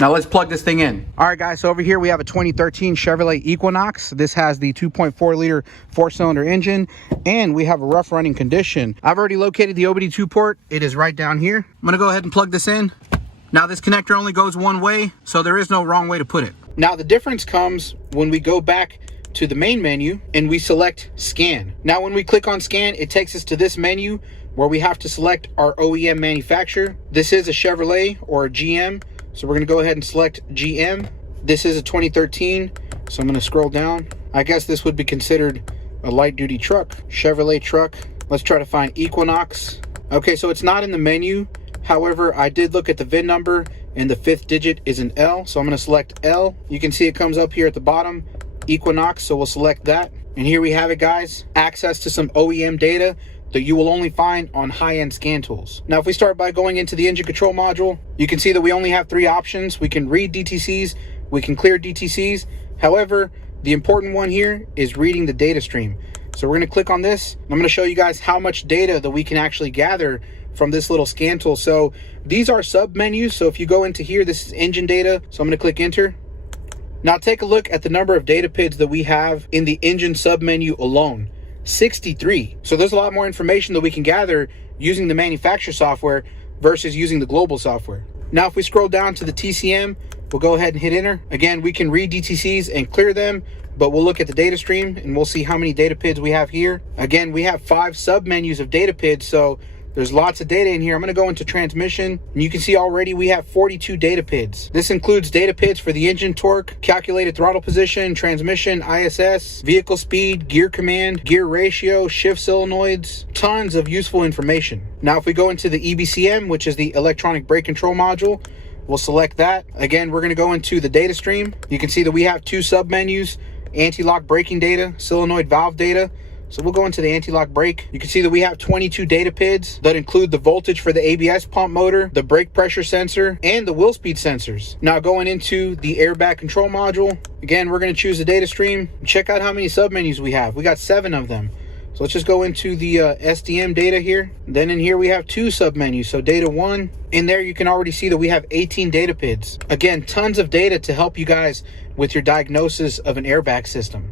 Now let's plug this thing in. All right, guys, so over here we have a 2013 Chevrolet Equinox. This has the 2.4 liter 4-cylinder engine, and we have a rough running condition. I've already located the OBD2 port. It is right down here. I'm gonna go ahead and plug this in. Now this connector only goes one way, so there is no wrong way to put it. Now the difference comes when we go back to the main menu and we select scan. Now when we click on scan, it takes us to this menu where we have to select our OEM manufacturer. This is a Chevrolet or a GM. So we're gonna go ahead and select GM. This is a 2013, so I'm gonna scroll down. I guess this would be considered a light duty truck, Chevrolet truck. Let's try to find Equinox. Okay, so it's not in the menu. However, I did look at the VIN number and the 5th digit is an L. So I'm gonna select L. You can see it comes up here at the bottom, Equinox, so we'll select that. And here we have it, guys. Access to some OEM data that you will only find on high-end scan tools. Now, if we start by going into the engine control module, you can see that we only have 3 options. We can read DTCs, we can clear DTCs. However, the important one here is reading the data stream. So we're gonna click on this. I'm gonna show you guys how much data that we can actually gather from this little scan tool. So these are sub menus. So if you go into here, this is engine data. So I'm gonna click enter. Now take a look at the number of data PIDs that we have in the engine sub menu alone. 63. So there's a lot more information that we can gather using the manufacturer software versus using the global software. Now if we scroll down to the TCM, we'll go ahead and hit enter. Again, we can read DTCs and clear them, but we'll look at the data stream and we'll see how many data PIDs we have here. Again, we have 5 sub menus of data PIDs, so there's lots of data in here. I'm gonna go into transmission, and you can see already we have 42 data PIDs. This includes data PIDs for the engine torque, calculated throttle position, transmission, ISS, vehicle speed, gear command, gear ratio, shift solenoids, tons of useful information. Now, if we go into the EBCM, which is the electronic brake control module, we'll select that. Again, we're gonna go into the data stream. You can see that we have 2 sub menus, anti-lock braking data, solenoid valve data. So we'll go into the anti-lock brake. You can see that we have 22 data PIDs that include the voltage for the ABS pump motor, the brake pressure sensor, and the wheel speed sensors. Now going into the airbag control module, again, we're gonna choose the data stream. Check out how many submenus we have. We got 7 of them. So let's just go into the SDM data here. Then in here we have 2 submenus. So data 1, in there you can already see that we have 18 data PIDs. Again, tons of data to help you guys with your diagnosis of an airbag system.